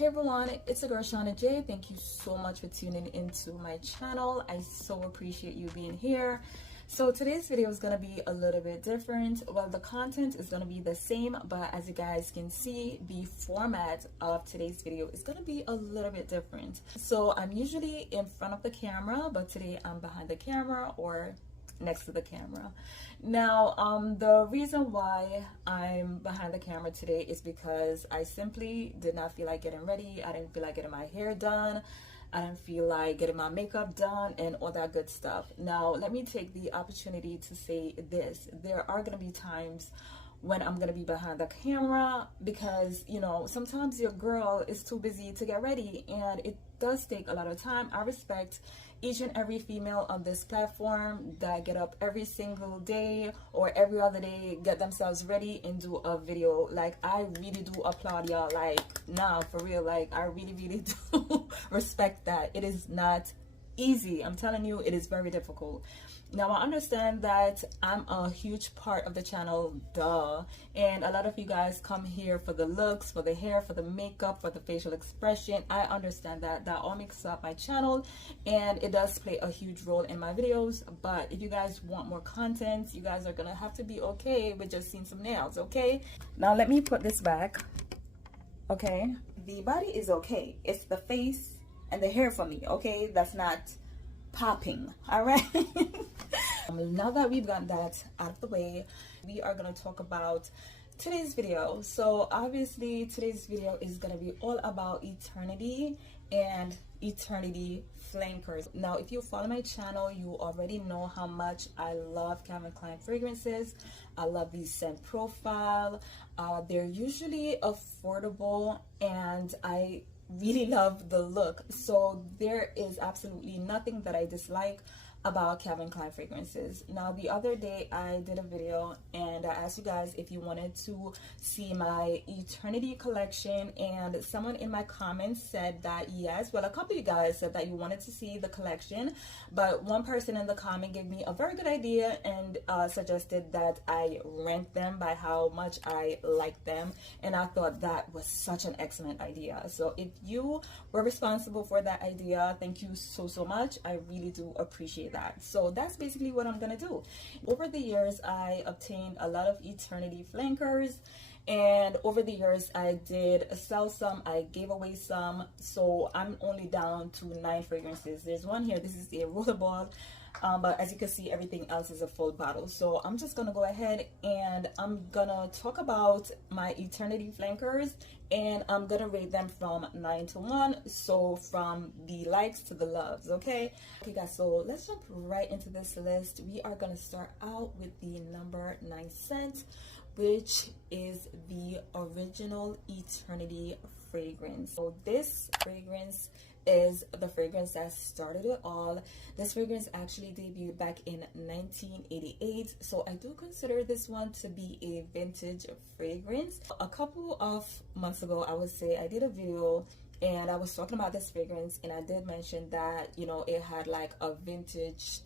Hey everyone, it's a girl Shauna J. Thank you so much for tuning into my channel. I so appreciate you being here. So today's video is going to be a little bit different. Well, the content is going to be the same, but as you guys can see, the format of today's video is going to be a little bit different. So I'm usually in front of the camera, but today I'm behind the camera or next to the camera. Now, the reason why I'm behind the camera today is because I simply did not feel like getting ready. I didn't feel like getting my hair done. I didn't feel like getting my makeup done and all that good stuff. Now, let me take the opportunity to say this. There are going to be times when I'm going to be behind the camera because, you know, sometimes your girl is too busy to get ready and it does take a lot of time. I respect each and every female on this platform that get up every single day or every other day, get themselves ready and do a video. Like, I really do applaud y'all. Like, nah, for real, like, I really do respect that. It is not easy. I'm telling you, it is very difficult. Now, I understand that I'm a huge part of the channel, duh, and a lot of you guys come here for the looks, for the hair, for the makeup, for the facial expression. I understand that all makes up my channel, and it does play a huge role in my videos. But if you guys want more content, you guys are gonna have to be okay with just seeing some nails, okay? Now, let me put this back, okay? The body is okay. It's the face and the hair for me, okay? That's not popping, all right? Now that we've got that out of the way, we are going to talk about today's video. So obviously today's video is going to be all about eternity and eternity flankers. Now, if you follow my channel, you already know how much I love Calvin Klein fragrances. I love these scent profile. They're usually affordable and I really love the look. So there is absolutely nothing that I dislike about Calvin Klein fragrances. Now, the other day I did a video and I asked you guys if you wanted to see my eternity collection, and someone in my comments said that yes. Well, a couple of you guys said that you wanted to see the collection, but one person in the comment gave me a very good idea and suggested that I rent them by how much I like them, and I thought that was such an excellent idea. So if you were responsible for that idea, thank you so much. I really do appreciate that. So that's basically what I'm gonna do. Over the years, I obtained a lot of eternity flankers, and over the years I did sell some, I gave away some, so I'm only down to 9 fragrances. There's one here, this is a rollerball, but as you can see, everything else is a full bottle. So I'm just gonna go ahead and I'm gonna talk about my eternity flankers, and I'm gonna rate them from 9 to 1, so from the likes to the loves. Okay guys, so let's jump right into this list. We are gonna start out with the number 9 scent, which is the original eternity fragrance. So this fragrance is the fragrance that started it all. This fragrance actually debuted back in 1988, so I do consider this one to be a vintage fragrance. A couple of months ago, I would say, I did a video and I was talking about this fragrance, and I did mention that, you know, it had like a vintage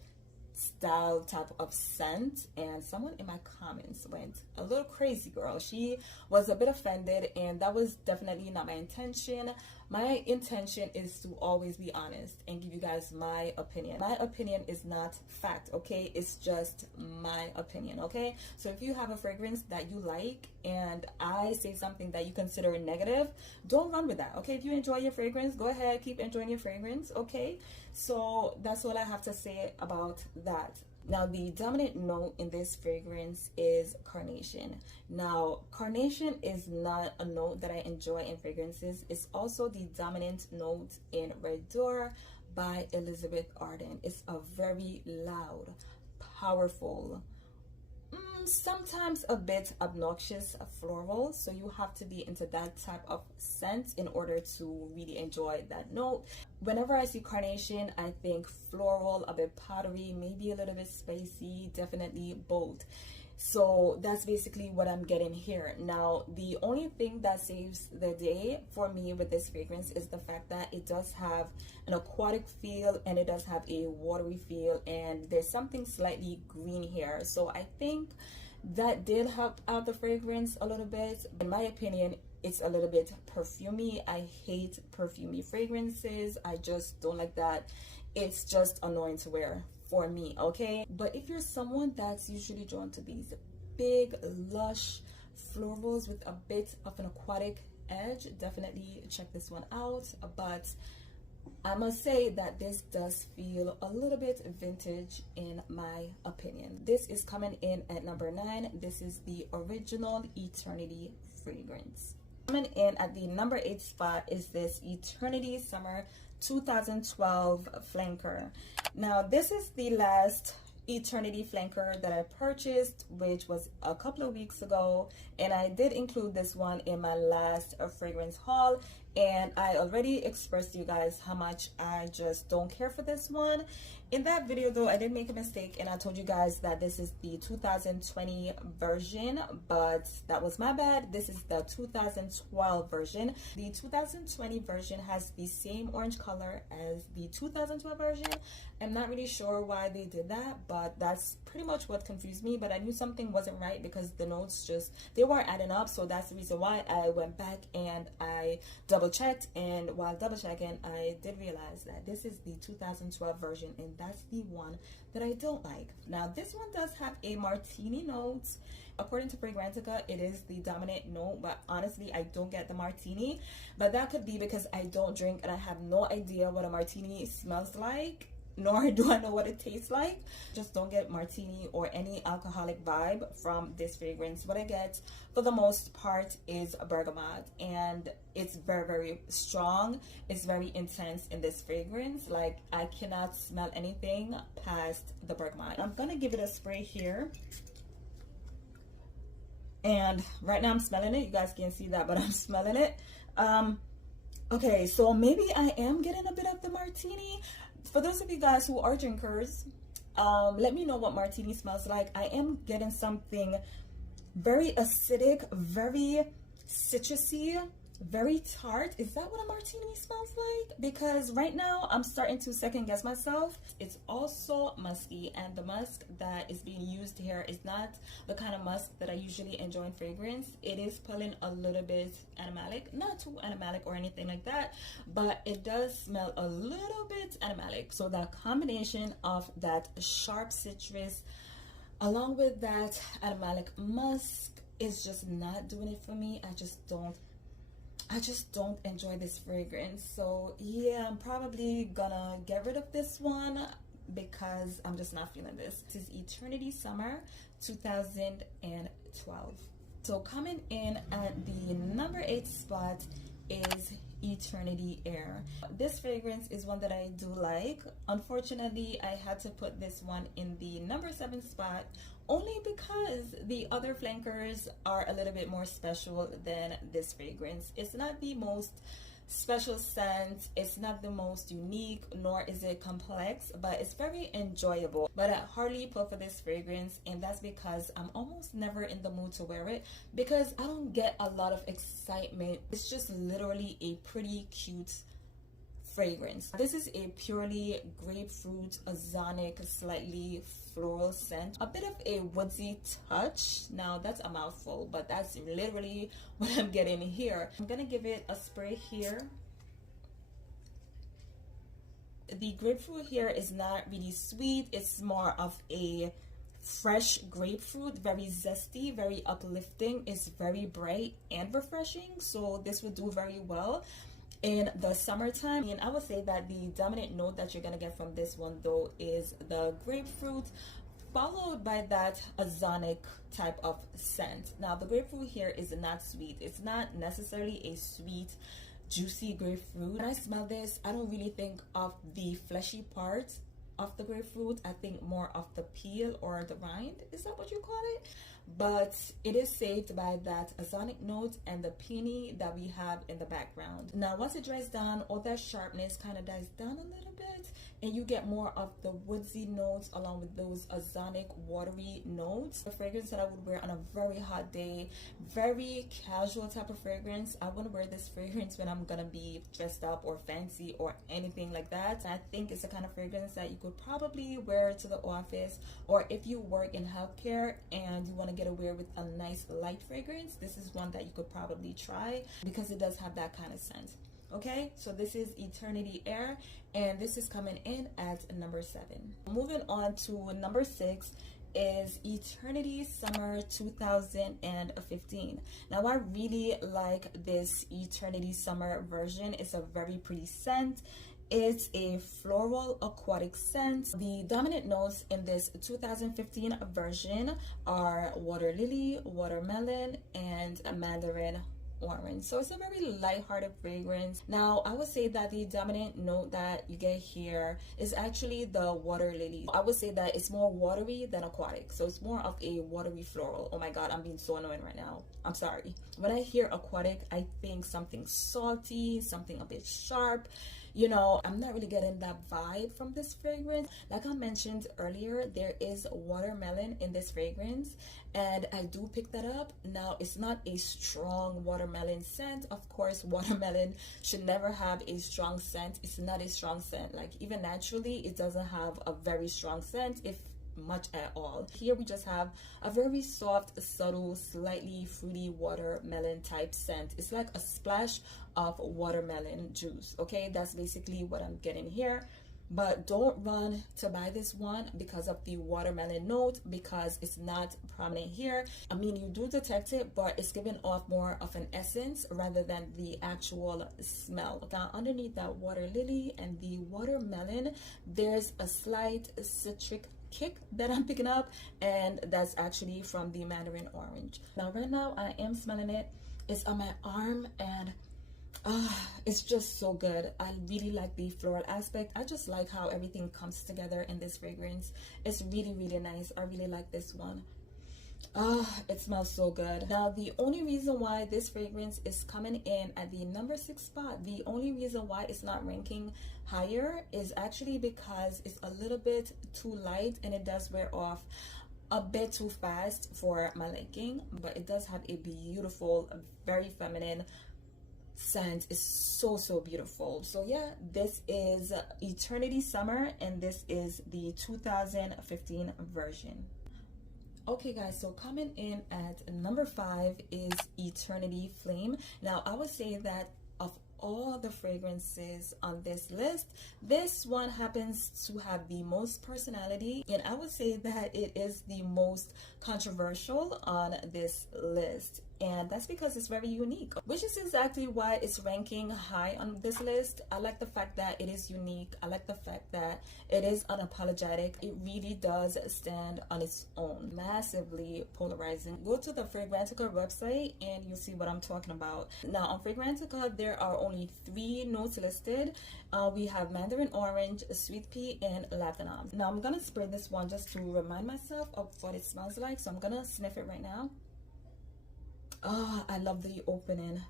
style type of scent, and someone in my comments went a little crazy, girl. She was a bit offended, and that was definitely not my intention. My intention is to always be honest and give you guys my opinion. My opinion is not fact, okay? It's just my opinion, okay? So if you have a fragrance that you like and I say something that you consider negative, don't run with that, okay? If you enjoy your fragrance, go ahead, keep enjoying your fragrance, okay? So that's all I have to say about that. Now, the dominant note in this fragrance is carnation. Now, carnation is not a note that I enjoy in fragrances. It's also the dominant note in Red Door by Elizabeth Arden. It's a very loud, powerful, sometimes a bit obnoxious floral, so you have to be into that type of scent in order to really enjoy that note. Whenever I see carnation, I think floral, a bit powdery, maybe a little bit spicy, definitely bold. So that's basically what I'm getting here. Now, the only thing that saves the day for me with this fragrance is the fact that it does have an aquatic feel and it does have a watery feel, and there's something slightly green here. So I think that did help out the fragrance a little bit. In my opinion, it's a little bit perfumey. I hate perfumey fragrances. I just don't like that. It's just annoying to wear for me, okay? But if you're someone that's usually drawn to these big, lush florals with a bit of an aquatic edge, definitely check this one out. But I must say that this does feel a little bit vintage in my opinion. This is coming in at number 9. This is the Original Eternity fragrance. Coming in at the number 8 spot is this Eternity Summer 2012 flanker. Now this is the last Eternity flanker that I purchased, which was a couple of weeks ago, and I did include this one in my last fragrance haul, and I already expressed to you guys how much I just don't care for this one. In that video though, I did make a mistake and I told you guys that this is the 2020 version, but that was my bad. This is the 2012 version. The 2020 version has the same orange color as the 2012 version. I'm not really sure why they did that, but that's pretty much what confused me. But I knew something wasn't right because the notes just, they weren't adding up. So that's the reason why I went back and I double checked, and while double checking I did realize that this is the 2012 version, and that's the one that I don't like. Now this one does have a martini note. According to Fragrantica, it is the dominant note, but honestly I don't get the martini, but that could be because I don't drink and I have no idea what a martini smells like, nor do I know what it tastes like. Just don't get martini or any alcoholic vibe from this fragrance. What I get for the most part is a bergamot, and it's very, very strong. It's very intense in this fragrance. Like, I cannot smell anything past the bergamot. I'm gonna give it a spray here, and right now I'm smelling it. You guys can't see that, but I'm smelling it. Okay, so maybe I am getting a bit of the martini. For those of you guys who are drinkers, let me know what martini smells like. I am getting something very acidic, very citrusy, very tart. Is that what a martini smells like? Because right now I'm starting to second guess myself. It's also musky, and the musk that is being used here is not the kind of musk that I usually enjoy in fragrance. It is pulling a little bit animalic, not too animalic or anything like that, but it does smell a little bit animalic. So that combination of that sharp citrus along with that animalic musk is just not doing it for me. I just don't enjoy this fragrance. So yeah, I'm probably gonna get rid of this one because I'm just not feeling this. This is Eternity Summer 2012. So coming in at the number 8 spot is Eternity Air. This fragrance is one that I do like. Unfortunately, I had to put this one in the number 7 spot only because the other flankers are a little bit more special than this fragrance. It's not the most special scent, it's not the most unique, nor is it complex, but it's very enjoyable. But I hardly put for this fragrance, and that's because I'm almost never in the mood to wear it because I don't get a lot of excitement. It's just literally a pretty cute fragrance. This is a purely grapefruit, ozonic, slightly floral scent, a bit of a woodsy touch. Now that's a mouthful, but that's literally what I'm getting here. I'm gonna give it a spray here. The grapefruit here is not really sweet. It's more of a fresh grapefruit, very zesty, very uplifting. It's very bright and refreshing, so this would do very well in the summertime. And I would say that the dominant note that you're gonna get from this one though is the grapefruit, followed by that ozonic type of scent. Now the grapefruit here is not sweet. It's not necessarily a sweet, juicy grapefruit. When I smell this, I don't really think of the fleshy part of the grapefruit. I think more of the peel or the rind. Is that what you call it? But it is saved by that ozonic note and the peony that we have in the background. Now once it dries down, all that sharpness kind of dies down a little bit, and you get more of the woodsy notes along with those ozonic watery notes. A fragrance that I would wear on a very hot day, very casual type of fragrance. I wouldn't wear this fragrance when I'm gonna be dressed up or fancy or anything like that. I think it's the kind of fragrance that you could probably wear to the office, or if you work in healthcare and you want to get away with a nice light fragrance, this is one that you could probably try because it does have that kind of scent. Okay, so this is Eternity Air, and this is coming in at number 7. Moving on to number 6 is Eternity Summer 2015. Now I really like this Eternity Summer version. It's a very pretty scent. It's a floral aquatic scent. The dominant notes in this 2015 version are water lily, watermelon, and mandarin orange. So it's a very light-hearted fragrance. Now I would say that the dominant note that you get here is actually the water lily. I would say that it's more watery than aquatic, so it's more of a watery floral. Oh my god, I'm being so annoying right now, I'm sorry. When I hear aquatic, I think something salty, something a bit sharp. You know, I'm not really getting that vibe from this fragrance. Like I mentioned earlier, there is watermelon in this fragrance, and I do pick that up. Now, it's not a strong watermelon scent. Of course, watermelon should never have a strong scent. It's not a strong scent. Like, even naturally, it doesn't have a very strong scent, if much at all. Here we just have a very soft, subtle, slightly fruity watermelon type scent. It's like a splash of watermelon juice. Okay, that's basically what I'm getting here. But don't run to buy this one because of the watermelon note, because it's not prominent here. I mean, you do detect it, but it's giving off more of an essence rather than the actual smell. Now, underneath that water lily and the watermelon, there's a slight citric kick that I'm picking up, and that's actually from the mandarin orange. Now right now I am smelling it. It's on my arm, and it's just so good. I really like the floral aspect. I just like how everything comes together in this fragrance. It's really, really nice. I really like this one. It smells so good. Now, the only reason why this fragrance is coming in at the number 6 spot, the only reason why it's not ranking higher is actually because it's a little bit too light, and it does wear off a bit too fast for my liking. But it does have a beautiful, very feminine scent. Is so beautiful. So yeah, this is Eternity Summer, and this is the 2015 version. Okay guys, so coming in at number 5 is Eternity Flame. Now I would say that of all the fragrances on this list, this one happens to have the most personality, and I would say that it is the most controversial on this list. And that's because it's very unique, which is exactly why it's ranking high on this list. I like the fact that it is unique. I like the fact that it is unapologetic. It really does stand on its own. Massively polarizing. Go to the Fragrantica website and you'll see what I'm talking about. Now on Fragrantica, there are only 3 notes listed. We have mandarin orange, sweet pea, and lavender. Now I'm gonna spray this one just to remind myself of what it smells like. So I'm gonna sniff it right now. Oh, I love the opening.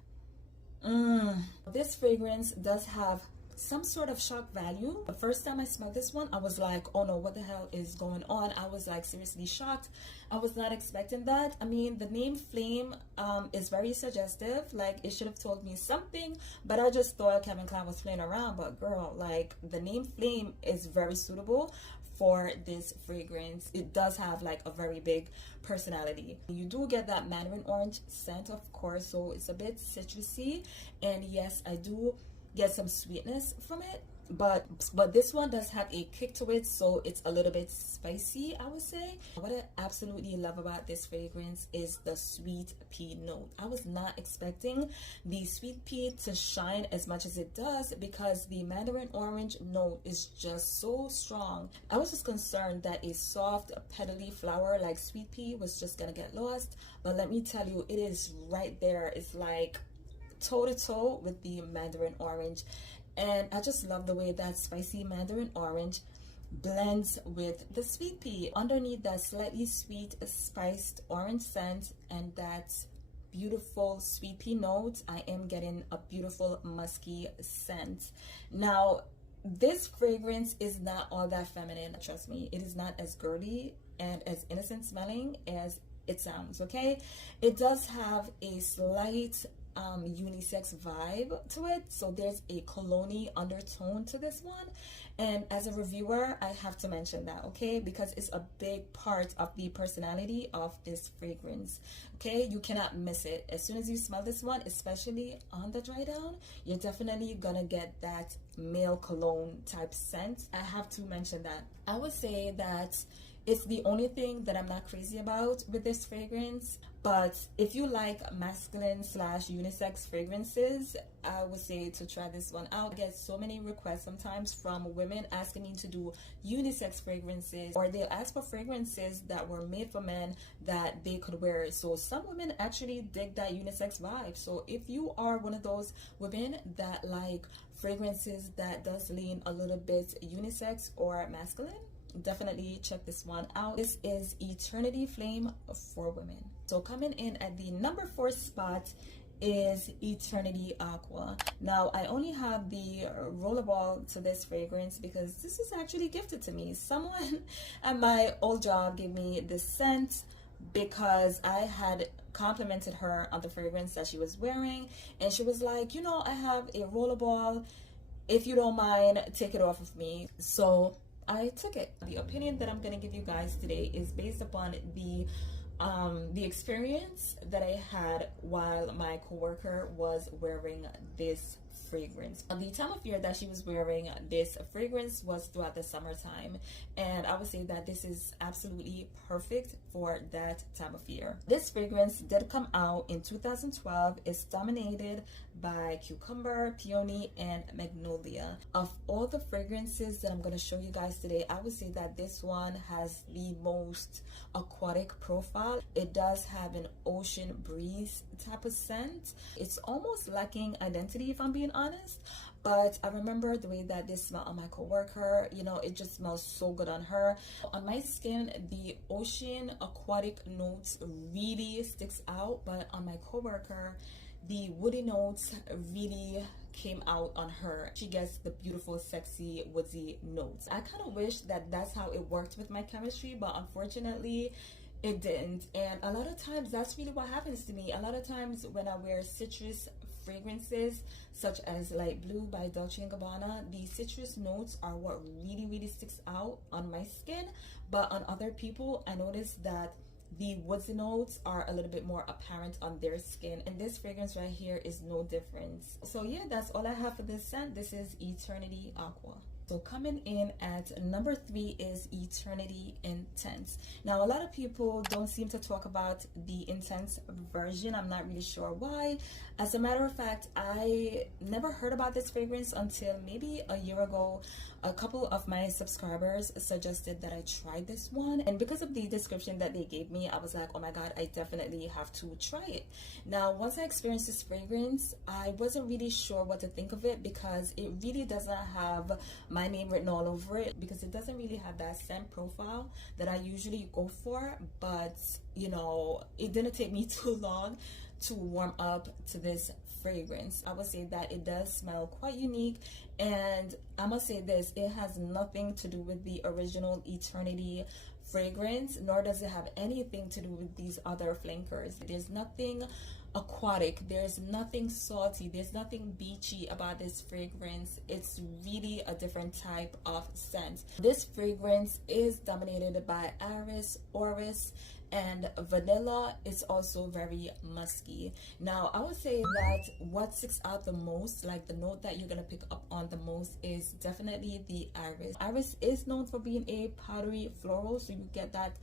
This fragrance does have some sort of shock value. The first time I smelled this one, I was like, oh no, what the hell is going on? I was like seriously shocked. I was not expecting that. I mean, the name Flame is very suggestive. Like, it should have told me something, but I just thought Kevin Klein was playing around. But girl, like, the name Flame is very suitable for this fragrance. It does have like a very big personality. You do get that mandarin orange scent, of course, so it's a bit citrusy, and yes, I do get some sweetness from it, but this one does have a kick to it, so it's a little bit spicy, I would say. What I absolutely love about this fragrance is the sweet pea note. I was not expecting the sweet pea to shine as much as it does, because the mandarin orange note is just so strong. I was just concerned that a soft petally flower like sweet pea was just gonna get lost, but let me tell you, it is right there. It's like toe to toe with the mandarin orange. And I just love the way that spicy mandarin orange blends with the sweet pea. Underneath that slightly sweet spiced orange scent and that beautiful sweet pea note, I am getting a beautiful musky scent. Now, this fragrance is not all that feminine, trust me. It is not as girly and as innocent smelling as it sounds, okay? It does have a slight unisex vibe to it. So there's a cologne undertone to this one, and as a reviewer I have to mention that, okay, because it's a big part of the personality of this fragrance. Okay, you cannot miss it. As soon as you smell this one, especially on the dry down, you're definitely gonna get that male cologne type scent. I have to mention that. I would say that it's the only thing that I'm not crazy about with this fragrance. But if you like masculine / unisex fragrances, I would say to try this one out. I get so many requests sometimes from women asking me to do unisex fragrances, or they'll ask for fragrances that were made for men that they could wear. So some women actually dig that unisex vibe. So if you are one of those women that like fragrances that does lean a little bit unisex or masculine, definitely check this one out. This is Eternity Flame for women. So coming in at the number 4 spot is Eternity Aqua. Now I only have the rollerball to this fragrance because this is actually gifted to me. Someone at my old job gave me this scent because I had complimented her on the fragrance that she was wearing, and she was like, you know, I have a rollerball, if you don't mind, take it off of me. So I took it. The opinion that I'm going to give you guys today is based upon the experience that I had while my coworker was wearing this fragrance. The time of year that she was wearing this fragrance was throughout the summertime, and I would say that this is absolutely perfect for that time of year. This fragrance did come out in 2012. It's dominated by cucumber, peony, and magnolia. Of all the fragrances that I'm going to show you guys today, I would say that this one has the most aquatic profile. It does have an ocean breeze type of scent. It's almost lacking identity, if I'm being honest, but I remember the way that this smelled on my coworker. You know, it just smells so good on her. On my skin, the ocean aquatic notes really sticks out, but on my coworker, the woody notes really came out on her. She gets the beautiful, sexy, woodsy notes. I kind of wish that that's how it worked with my chemistry, but unfortunately it didn't. And a lot of times that's really what happens to me. A lot of times when I wear citrus fragrances such as Light Blue by Dolce & Gabbana, the citrus notes are what really sticks out on my skin, but on other people I noticed that the woodsy notes are a little bit more apparent on their skin, and this fragrance right here is no difference. So yeah, that's all I have for this scent. This is Eternity Aqua. So coming in at number 3 is Eternity Intense. Now a lot of people don't seem to talk about the intense version. I'm not really sure why. As a matter of fact, I never heard about this fragrance until maybe a year ago. A couple of my subscribers suggested that I try this one, and because of the description that they gave me, I was like, oh my god, I definitely have to try it. Now once I experienced this fragrance, I wasn't really sure what to think of it because it really doesn't have my name written all over it, because it doesn't really have that scent profile that I usually go for. But you know, it didn't take me too long to warm up to this fragrance. I would say that it does smell quite unique, and I must say this, it has nothing to do with the original Eternity fragrance, nor does it have anything to do with these other flankers. There's nothing aquatic, there's nothing salty, there's nothing beachy about this fragrance. It's really a different type of scent. This fragrance is dominated by iris, orris, and vanilla. Is also very musky. Now I would say that what sticks out the most, like the note that you're gonna pick up on the most, is definitely the iris. Iris is known for being a powdery floral, so you get that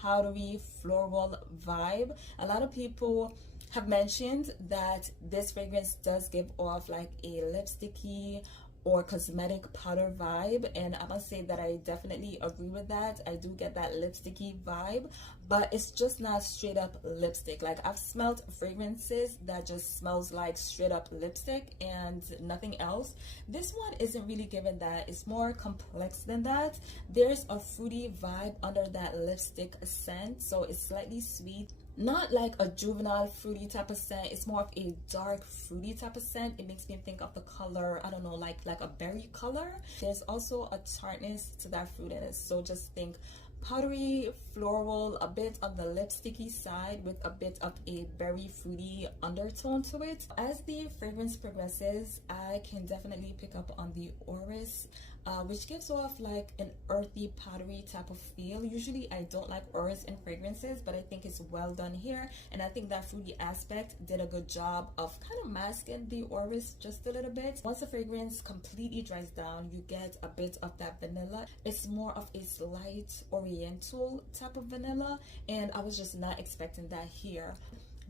powdery floral vibe. A lot of people have mentioned that this fragrance does give off like a lipsticky or cosmetic powder vibe, and I must say that I definitely agree with that. I do get that lipsticky vibe, but it's just not straight up lipstick. Like I've smelled fragrances that just smells like straight up lipstick and nothing else. This one isn't really given that. It's more complex than that. There's a fruity vibe under that lipstick scent, so it's slightly sweet. Not like a juvenile fruity type of scent. It's more of a dark fruity type of scent. It makes me think of the color, I don't know, like a berry color. There's also a tartness to that fruitiness, so just think powdery, floral, a bit on the lipsticky side with a bit of a berry fruity undertone to it. As the fragrance progresses, I can definitely pick up on the orris, which gives off like an earthy, powdery type of feel. Usually I don't like orris in fragrances, but I think it's well done here, and I think that fruity aspect did a good job of kind of masking the orris just a little bit. Once the fragrance completely dries down, you get a bit of that vanilla. It's more of a slight oriental type of vanilla, and I was just not expecting that here.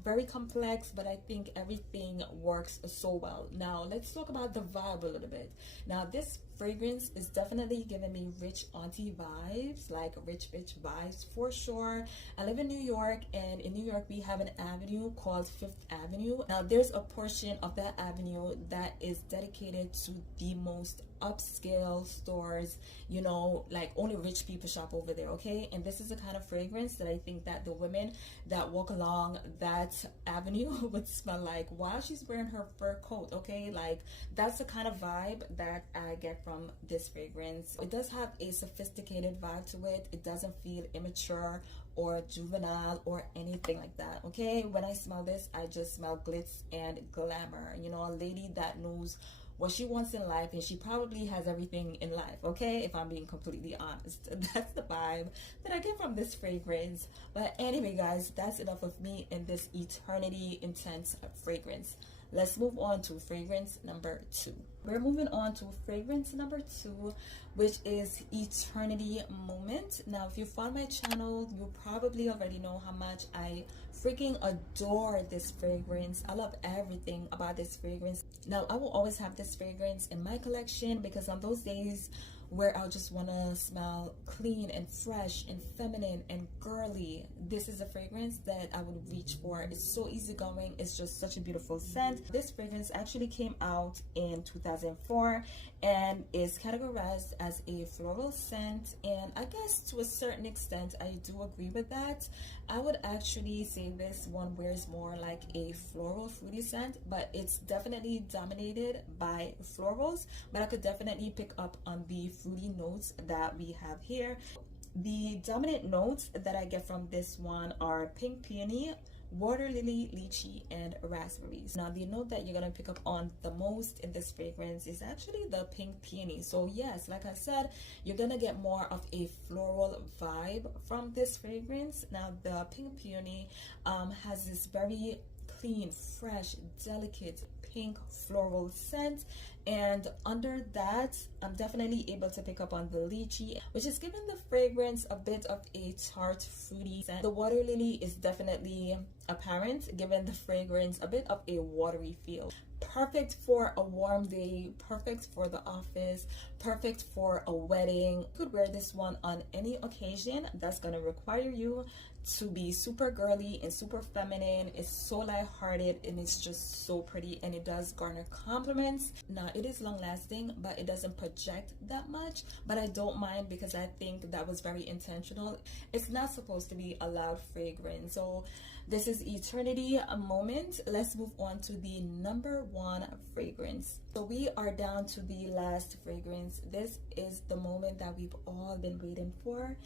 Very complex, but I think everything works so well. Now let's talk about the vibe a little bit. Now this fragrance is definitely giving me rich auntie vibes, like rich vibes for sure. I live in New York, and in New York we have an avenue called Fifth Avenue. Now there's a portion of that avenue that is dedicated to the most upscale stores, you know, like only rich people shop over there, okay? And this is the kind of fragrance that I think that the women that walk along that avenue would smell like while she's wearing her fur coat, okay? Like that's the kind of vibe that I get from this fragrance. It does have a sophisticated vibe to it. It doesn't feel immature or juvenile or anything like that, okay? When I smell this, I just smell glitz and glamour, you know, a lady that knows what she wants in life, and she probably has everything in life, okay? If I'm being completely honest, that's the vibe that I get from this fragrance. But anyway guys, that's enough of me in this eternity intense fragrance. Let's move on to fragrance number 2. We're moving on to fragrance number 2, which is Eternity Moment. Now, if you follow my channel, you probably already know how much I freaking adore this fragrance. I love everything about this fragrance. Now, I will always have this fragrance in my collection because on those days where I just want to smell clean and fresh and feminine and girly, this is a fragrance that I would reach for. It's so easygoing. It's just such a beautiful scent. This fragrance actually came out in 2004 and is categorized as a floral scent, and I guess to a certain extent I do agree with that. I would actually say this one wears more like a floral fruity scent, but it's definitely dominated by florals, but I could definitely pick up on the fruity notes that we have here. The dominant notes that I get from this one are pink peony, water lily, lychee, and raspberries. Now the note that you're gonna pick up on the most in this fragrance is actually the pink peony. So yes, like I said, you're gonna get more of a floral vibe from this fragrance. Now the pink peony has this very clean, fresh, delicate pink floral scent, and under that I'm definitely able to pick up on the lychee, which is giving the fragrance a bit of a tart fruity scent. The water lily is definitely apparent, giving the fragrance a bit of a watery feel. Perfect for a warm day, perfect for the office, perfect for a wedding. You could wear this one on any occasion that's gonna require you to be super girly and super feminine. It's so lighthearted and it's just so pretty, and it does garner compliments. Now it is long lasting, but it doesn't project that much, but I don't mind because I think that was very intentional. It's not supposed to be a loud fragrance. So this is Eternity Moment. Let's move on to the number 1 fragrance. So we are down to the last fragrance. This is the moment that we've all been waiting for.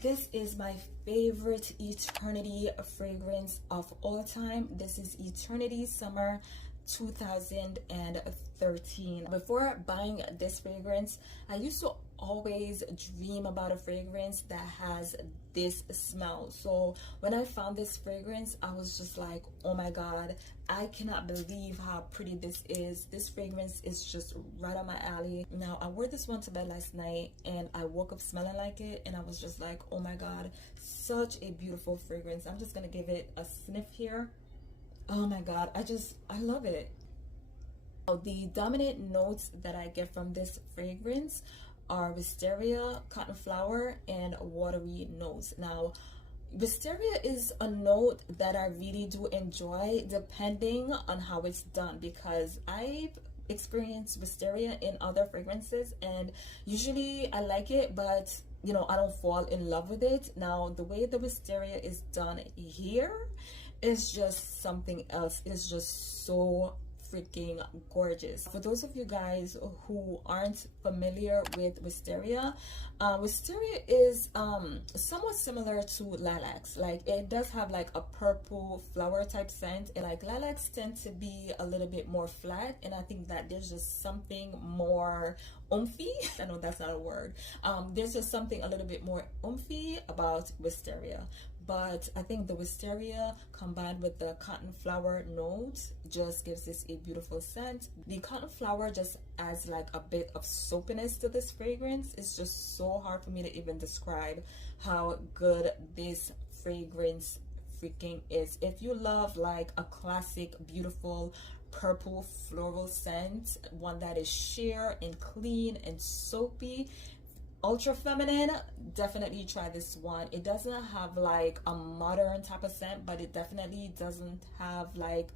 This is my favorite Eternity fragrance of all time. This is Eternity Summer 2013. Before buying this fragrance, I used to always dream about a fragrance that has this smell. So when I found this fragrance, I was just like, oh my god, I cannot believe how pretty this is. This fragrance is just right on my alley. Now I wore this one to bed last night and I woke up smelling like it, and I was just like, oh my god, such a beautiful fragrance. I'm just gonna give it a sniff here. Oh my god, I love it. The dominant notes that I get from this fragrance are wisteria, cotton flower, and watery notes. Now wisteria is a note that I really do enjoy depending on how it's done, because I've experienced wisteria in other fragrances and usually I like it, but you know, I don't fall in love with it. Now the way the wisteria is done here is just something else. It's just so freaking gorgeous. For those of you guys who aren't familiar with wisteria, wisteria is somewhat similar to lilacs. Like, it does have like a purple flower type scent, and like lilacs tend to be a little bit more flat, and I think that there's just something more oomphy. I know that's not a word. There's just something a little bit more oomphy about wisteria. But I think the wisteria combined with the cotton flower notes just gives this a beautiful scent. The cotton flower just adds like a bit of soapiness to this fragrance. It's just so hard for me to even describe how good this fragrance freaking is. If you love like a classic, beautiful purple floral scent, one that is sheer and clean and soapy, ultra feminine, definitely try this one. It doesn't have like a modern type of scent, but it definitely doesn't have like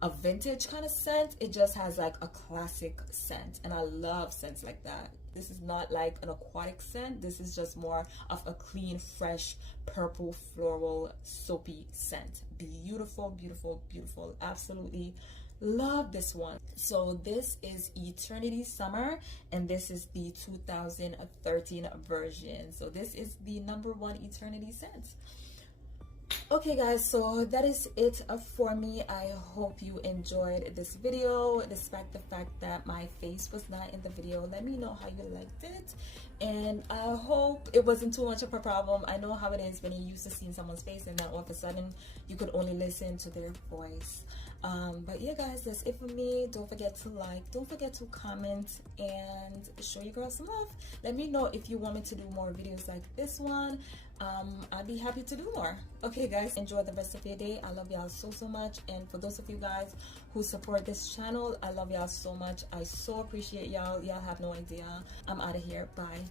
a vintage kind of scent. It just has like a classic scent, and I love scents like that. This is not like an aquatic scent. This is just more of a clean, fresh, purple, floral, soapy scent. Beautiful, beautiful, beautiful. Absolutely love this one. So this is Eternity Summer, and this is the 2013 version. So this is the #1 Eternity scent. Okay guys, so that is it for me. I hope you enjoyed this video, despite the fact that my face was not in the video. Let me know how you liked it, and I hope it wasn't too much of a problem. I know how it is when you're used to seeing someone's face and then all of a sudden you could only listen to their voice. But yeah guys, that's it for me. Don't forget to like, don't forget to comment, and show your girl some love. Let me know if you want me to do more videos like this one. I'd be happy to do more. Okay guys, enjoy the rest of your day. I love y'all so much, and for those of you guys who support this channel, I love y'all so much. I so appreciate y'all. Y'all have no idea. I'm out of here. Bye.